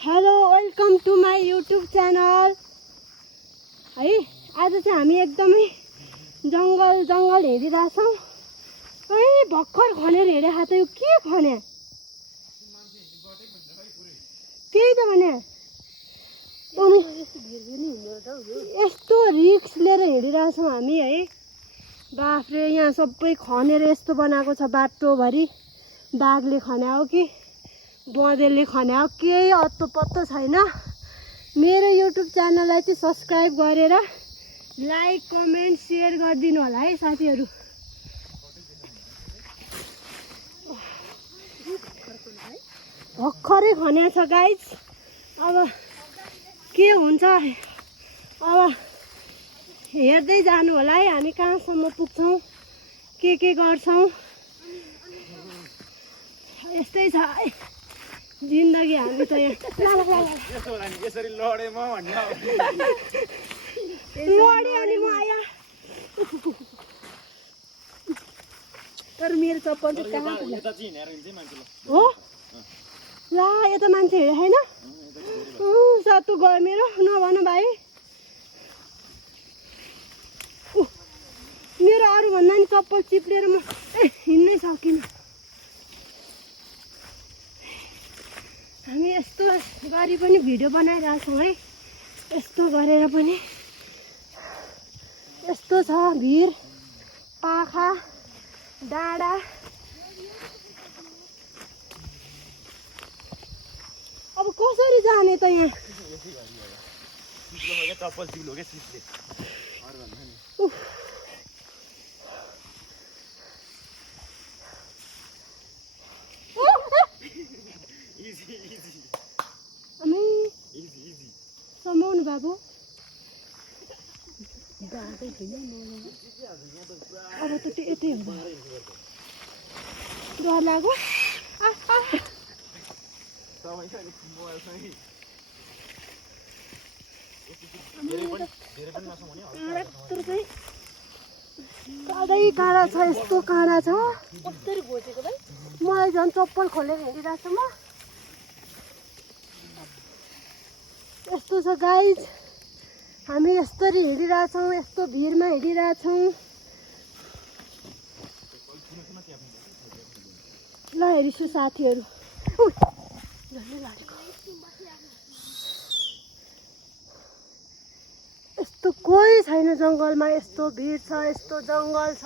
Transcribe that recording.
Hello welcome to my YouTube channel है। आज चाहिँ हामी एकदमै जङ्गल हेरिरहेछौँ है। भर्खर खनेर हेरेको त यो के खने त्यही त भने यस्तो रिक्स लिएर हिँडिरहेछौँ हामी है। बाफ्रे यहाँ सबै खनेर यस्तो बनाएको छ बाटोभरि। बाघले खन्यायो कि बँदेलले खन्यायो केही अत्तो पत्तो छैन। मेरो युट्युब च्यानललाई चाहिँ सब्सक्राइब गरेर लाइक कमेन्ट सेयर गरिदिनु होला है साथीहरू। भर्खरै खन्या छ गाइज। अब के हुन्छ अब हेर्दै जानु होला है हामी कहाँसम्म पुग्छौँ के गर्छौँ। यस्तै छ है जिन्दगी। हामी त यसरी लडे म भन्ने लडे अनि म आया। तर मेरो चप्पल चाहिँ कहाँ हो ला यता मान्छे हिँडे छैन। सत्तु गयो मेरो नभन भाइ। मेरो अरूभन्दा नि चप्पल चिप्लेर म हिँड्नै सकिनँ। हामी यस्तो गरी पनि भिडियो बनाइरहेछौँ है। यस्तो गरेर पनि यस्तो छ भिर पाखा डाँडा। अब कसरी जाने त यहाँ। चप्पल चिप्लो के सिपले समाउनु बाबु। अब त त्यो यतै हो डर लाग्यो। काँडा छ यस्तो काँडा छ। कसरी घोचेको भाइ। मलाई झन् चप्पल खोलेर हिँडिरहेको छु म। यस्तो छ गाइज। हामी यस्तरी हिँडिरहेछौँ यस्तो भिरमा हिँडिरहेछौँ। ल हेरिछु साथीहरू। यस्तो कोही छैन जङ्गलमा। यस्तो भिड छ यस्तो जङ्गल छ।